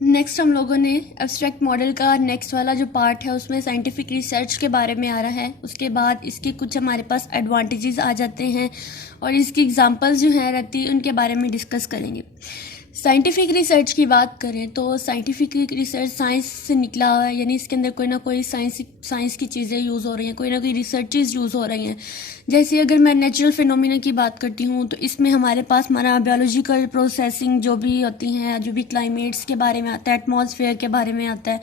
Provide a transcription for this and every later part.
Next हम लोगों ने एब्स्ट्रैक्ट मॉडल का नेक्स्ट वाला जो पार्ट है उसमें साइंटिफिक रिसर्च के बारे में आ रहा है। उसके बाद इसके कुछ हमारे पास एडवांटेजेस आ जाते हैं और इसकी एग्जांपल्स जो हैं रहती है उनके बारे में डिस्कस करेंगे। साइंटिफिक रिसर्च की बात करें तो साइंटिफिक रिसर्च साइंस से निकला हुआ है, यानी इसके अंदर कोई ना कोई साइंस की चीज़ें यूज़ हो रही हैं, कोई ना कोई रिसर्चेज यूज़ हो रही हैं। जैसे अगर मैं नेचुरल फिनोमिना की बात करती हूँ तो इसमें हमारे पास हमारा बायोलॉजिकल प्रोसेसिंग जो भी होती हैं, जो भी क्लाइमेट्स के बारे में आता है, एटमॉस्फेयर के बारे में आता है,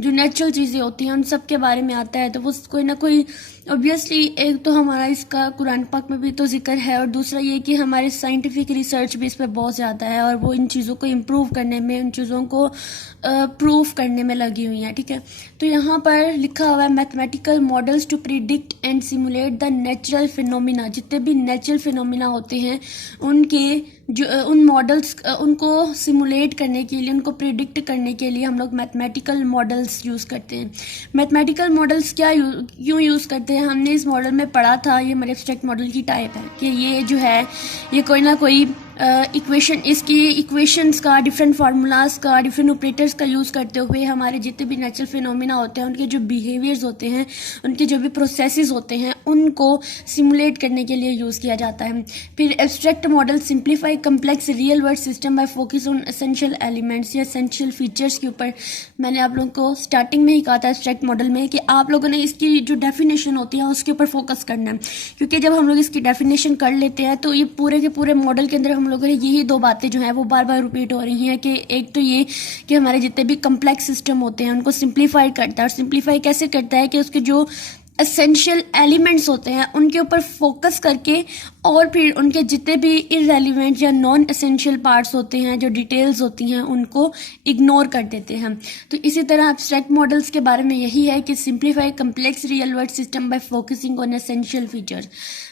जो नेचुरल चीज़ें होती हैं उन सब के बारे में आता है। तो वो कोई ना कोई ऑब्वियसली एक तो हमारा इसका कुरान पाक में भी तो जिक्र है और दूसरा ये कि हमारे साइंटिफिक रिसर्च भी इस पर बहुत ज़्यादा है और वो इन चीज़ों को इम्प्रूव करने में, उन चीज़ों को प्रूफ करने में लगी हुई हैं। ठीक है, तो यहाँ पर लिखा हुआ है mathematical models to predict and simulate the natural phenomena. जितने भी नेचुरल फिनोमिना होते हैं उनके जो उन मॉडल्स उनको सिमुलेट करने के लिए, उनको प्रिडिक्ट करने के लिए हम लोग मैथमेटिकल मॉडल्स यूज़ करते हैं। मैथमेटिकल मॉडल्स क्यों यूज़ करते हैं, हमने इस मॉडल में पढ़ा था। ये हमारे एब्स्ट्रैक्ट मॉडल की टाइप है कि ये जो है ये कोई ना कोई इक्वेशन, इसकी इक्वेशंस का, डिफरेंट फार्मूलाज का, डिफरेंट ऑपरेटर्स का यूज़ करते हुए हमारे जितने भी नेचुरल फिनोमिना होते हैं, उनके जो बिहेवियर्स होते हैं, उनके जो भी प्रोसेसेस होते हैं, उनको सिमुलेट करने के लिए यूज़ किया जाता है। फिर abstract model simplify complex real world system bye focus on essential elements या एसेंशियल फीचर्स के ऊपर। मैंने आप लोगों को स्टार्टिंग में ही कहा था एब्स्ट्रैक्ट मॉडल में कि आप लोगों ने इसकी जो डेफिनेशन होती है उसके ऊपर फोकस करना है, क्योंकि जब हम लोग इसकी डेफिनेशन कर लेते हैं तो ये पूरे के पूरे मॉडल के अंदर हम लोगों ने यही दो बातें जो है वो बार बार रिपीट हो रही हैं कि एक तो ये कि हमारे जितने भी कम्प्लेक्स सिस्टम होते हैं उनको सिंप्लीफाई करता है। और सिंप्लीफाई कैसे करता है कि उसके जो एसेंशियल एलिमेंट्स होते हैं उनके ऊपर फोकस करके और फिर उनके जितने भी इररेलेवेंट या नॉन एसेंशियल पार्ट्स होते हैं, जो डिटेल्स होती हैं, उनको इग्नोर कर देते हैं। तो इसी तरह एब्स्ट्रैक्ट मॉडल्स के बारे में यही है कि simplify complex real world system by focusing on essential features.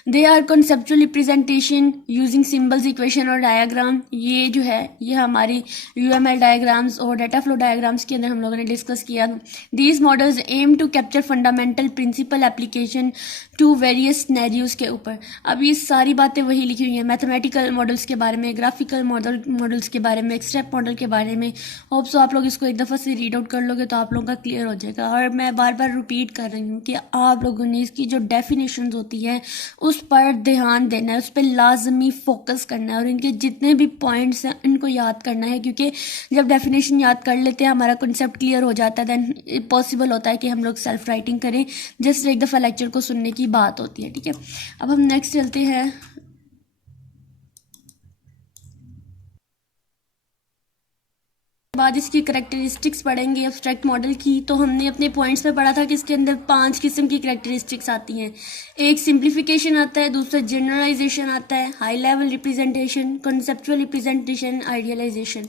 They are conceptual representation using symbols, equation और डायग्राम। ये जो है ये हमारी UML डायग्राम्स और डाटा फ्लो डायग्राम्स के अंदर हम लोगों ने डिस्कस किया। These models aim to capture fundamental principle application to various scenarios के ऊपर। अब ये सारी बातें वही लिखी हुई हैं मैथमेटिकल मॉडल्स के बारे में, ग्राफिकल मॉडल्स के बारे में, एक्सट्रैक्ट मॉडल के बारे में। होप सो आप लोग इसको एक दफ़ा से रीड आउट कर लोगे तो आप लोगों का क्लियर हो जाएगा। और मैं बार बार रिपीट कर रही हूँ कि आप लोगों ने इसकी जो डेफिनेशंस होती है उस पर ध्यान देना है, उस पर लाजमी फोकस करना है और इनके जितने भी पॉइंट्स हैं इनको याद करना है, क्योंकि जब डेफिनेशन याद कर लेते हैं हमारा कॉन्सेप्ट क्लियर हो जाता है, दैन पॉसिबल होता है कि हम लोग सेल्फ राइटिंग करें, जस्ट एक दफ़ा लेक्चर को सुनने की बात होती है। ठीक है, अब हम नेक्स्ट चलते हैं। बाद इसकी करेक्टरिस्टिक्स पढ़ेंगे एब्स्ट्रैक्ट मॉडल की। तो हमने अपने पॉइंट्स में पढ़ा था कि इसके अंदर 5 किस्म की करेक्टरिस्टिक्स आती हैं। एक सिंप्लीफिकेशन आता है, दूसरा जनरलाइजेशन आता है, high level representation, conceptual representation, idealisation.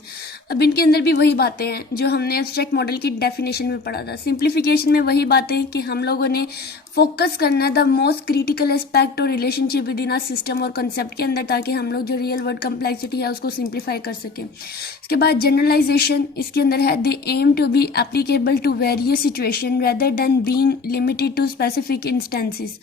अब इनके अंदर भी वही बातें हैं जो हमने एब्स्ट्रैक्ट मॉडल की डेफिनेशन में पढ़ा था। सिंप्लीफिकेशन में वही बातें कि हम लोगों ने फोकस करना है द मोस्ट क्रिटिकल एस्पेक्ट और relationship within a system और कंसेप्ट के अंदर, ताकि हम लोग जो रियल वर्ल्ड कम्प्लेक्सिटी है उसको सिंप्लीफाई कर सकें। इसके बाद जनरलाइजेशन, इसके अंदर है they aim to be applicable to various situation rather than being limited to specific instances.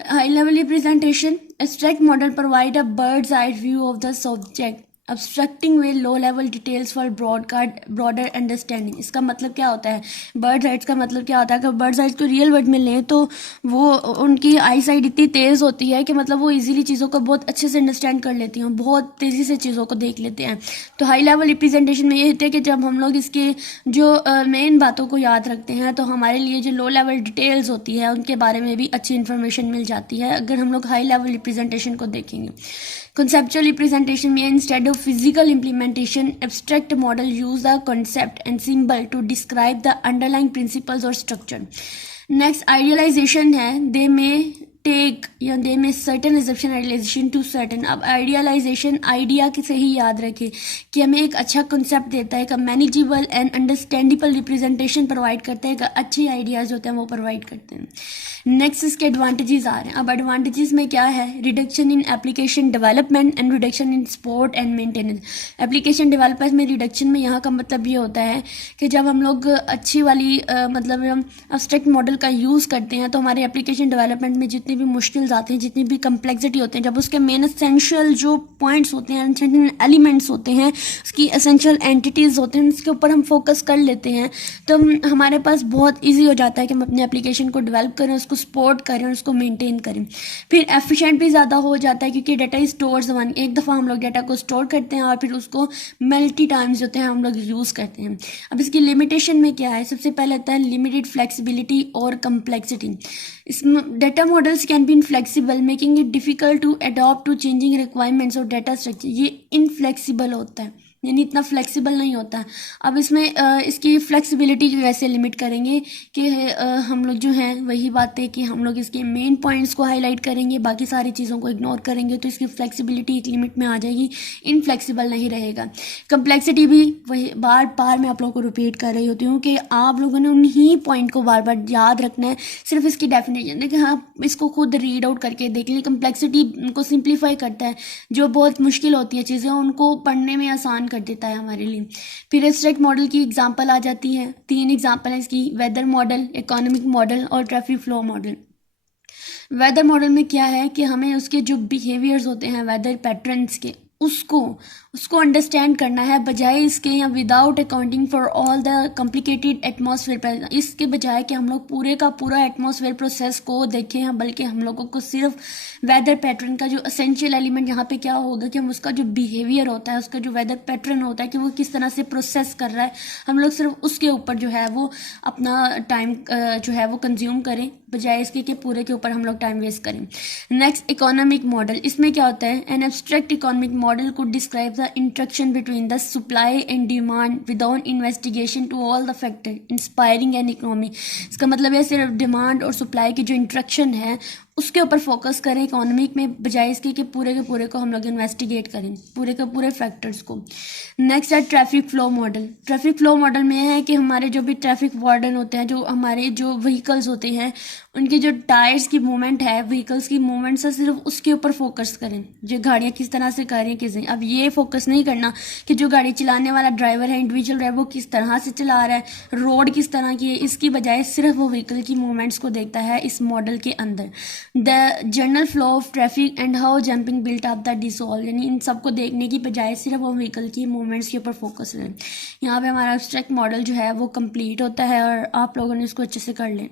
High level representation, abstract model provide a bird's eye view of the subject abstracting with low level details for broader understanding। इसका मतलब क्या होता है, birds eyes का मतलब क्या होता है, अगर बर्ड्स आइज को रियल वर्ड में लें तो वो उनकी आई साइड इतनी तेज़ होती है कि मतलब वो इजीली चीज़ों को बहुत अच्छे से अंडरस्टैंड कर लेती हैं, बहुत तेज़ी से चीज़ों को देख लेते हैं। तो हाई लेवल रिप्रेजेंटेशन में ये होता है कि जब हम लोग इसके जो मेन बातों को याद रखते हैं तो हमारे लिए जो लो लेवल डिटेल्स होती है उनके बारे में भी अच्छी इन्फॉर्मेशन मिल जाती है अगर हम लोग हाई लेवल रिप्रेजेंटेशन को देखेंगे। Conceptual representation में instead of physical implementation, abstract model use the concept and symbol to describe the underlying principles or structure. Next, idealization है, they may take या they may certain assumption idealization to certain। अब idealisation idea से ही याद रखें कि हमें एक अच्छा कंसेप्ट देता है, एक manageable and understandable representation provide करता है, अच्छे आइडियाज़ होते हैं वो प्रोवाइड करते हैं। नेक्स्ट इसके एडवांटेजेस आ रहे हैं। अब एडवांटेजेस में क्या है, reduction in application development and reduction in support and maintenance. Application development में रिडक्शन में यहाँ का मतलब ये होता है कि जब हम लोग अच्छी वाली मतलब हम एब्स्ट्रैक्ट मॉडल का यूज़ करते हैं तो हमारे एप्लीकेशन डेवलपमेंट में जितने जितनी भी मुश्किल आते हैं, जितनी भी कम्प्लेक्सिटी होते हैं, जब उसके मेन एसेंशियल जो पॉइंट्स होते हैं, एसेंशियल एलिमेंट्स होते हैं, उसकी एसेंशियल एंटिटीज़ होते हैं, उसके ऊपर हम फोकस कर लेते हैं, तो हमारे पास बहुत ईजी हो जाता है कि हम अपने एप्लीकेशन को डेवलप करें, उसको सपोर्ट करें और उसको मेनटेन करें। फिर एफिशिएंट भी ज़्यादा हो जाता है, क्योंकि डाटा स्टोर्स वन, एक दफ़ा हम लोग डाटा को स्टोर करते हैं और फिर उसको मल्टी टाइम्स होते हैं हम लोग यूज़ करते हैं। अब इसकी लिमिटेशन में क्या है, सबसे पहले आता है लिमिटेड फ्लेक्सिबिलिटी और कम्प्लेक्सिटी। इसमें data models can be inflexible, making it difficult to adopt to changing requirements और डाटा स्ट्रक्चर। ये इनफ्लेक्सिबल होता है, यानी इतना फ्लेक्सिबल नहीं होता। अब इसमें इसकी फ्लेक्सिबिलिटी जो वैसे लिमिट करेंगे कि हम लोग जो हैं वही बात है कि हम लोग इसके मेन पॉइंट्स को हाईलाइट करेंगे, बाकी सारी चीज़ों को इग्नोर करेंगे, तो इसकी फ्लेक्सिबिलिटी एक लिमिट में आ जाएगी, इनफ्लेक्सिबल नहीं रहेगा। कम्प्लेक्सिटी भी वही बार बार मैं आप लोगों को रिपीट कर रही होती हूँ कि आप लोगों ने उन्हीं पॉइंट को बार बार याद रखना है। सिर्फ इसकी डेफिनेशन देखिए, हाँ इसको खुद रीड आउट करके देख लीजिए। कम्प्लेक्सिटी को सिंप्लीफाई करता है, जो बहुत मुश्किल होती है चीज़ें उनको पढ़ने में आसान कर देता है हमारे लिए। फिर एब्स्ट्रैक्ट मॉडल की एग्जांपल आ जाती है, 3 एग्जांपल है इसकी, वेदर मॉडल, इकोनॉमिक मॉडल और traffic flow model. Weather model में क्या है कि हमें उसके जो बिहेवियर्स होते हैं वेदर पैटर्न्स के, उसको अंडरस्टैंड करना है, बजाय इसके या without accounting for all the complicated atmosphere. इसके बजाय कि हम लोग पूरे का पूरा एटमॉस्फेयर प्रोसेस को देखें, बल्कि हम लोगों को सिर्फ वेदर पैटर्न का जो असेंशियल एलिमेंट यहाँ पे क्या होगा कि हम उसका जो बिहेवियर होता है, उसका जो वेदर पैटर्न होता है कि वो किस तरह से प्रोसेस कर रहा है, हम लोग सिर्फ उसके ऊपर जो है वो अपना टाइम जो है वो कंज्यूम करें, बजाय इसके कि पूरे के ऊपर हम लोग टाइम वेस्ट करें। नेक्स्ट इकोनॉमिक मॉडल, इसमें क्या होता है, an abstract economic model could describe the interaction between the supply and demand without investigation to all the factors inspiring an economy। इसका मतलब है सिर्फ डिमांड और सप्लाई की जो इंट्रैक्शन है उसके ऊपर फोकस करें इकोनॉमिक में, बजाय इसके कि पूरे के पूरे को हम लोग इन्वेस्टिगेट करें, पूरे के पूरे फैक्टर्स को। नेक्स्ट है traffic flow model. Traffic flow model में है कि हमारे जो भी ट्रैफिक वार्डन होते हैं, जो हमारे जो व्हीकल्स होते हैं, उनके जो टायर्स की मूवमेंट है, व्हीकल्स की मूवमेंट से सिर्फ उसके ऊपर फोकस करें, जो गाड़ियाँ किस तरह से कर रही हैं किस नहीं। अब ये फोकस नहीं करना कि जो गाड़ी चलाने वाला ड्राइवर है, इंडिविजुअल है, वो किस तरह से चला रहा है, रोड किस तरह की है, इसकी बजाय सिर्फ वो व्हीकल की मूवमेंट्स को देखता है इस मॉडल के अंदर। The general flow of traffic and how jumping built up the dissolve, यानी इन सबको देखने की बजाय सिर्फ वो व्हीकल की मूवमेंट्स के ऊपर फोकस रहे। यहाँ पे हमारा एब्स्ट्रैक्ट मॉडल जो है वो कंप्लीट होता है और आप लोगों ने इसको अच्छे से कर लें।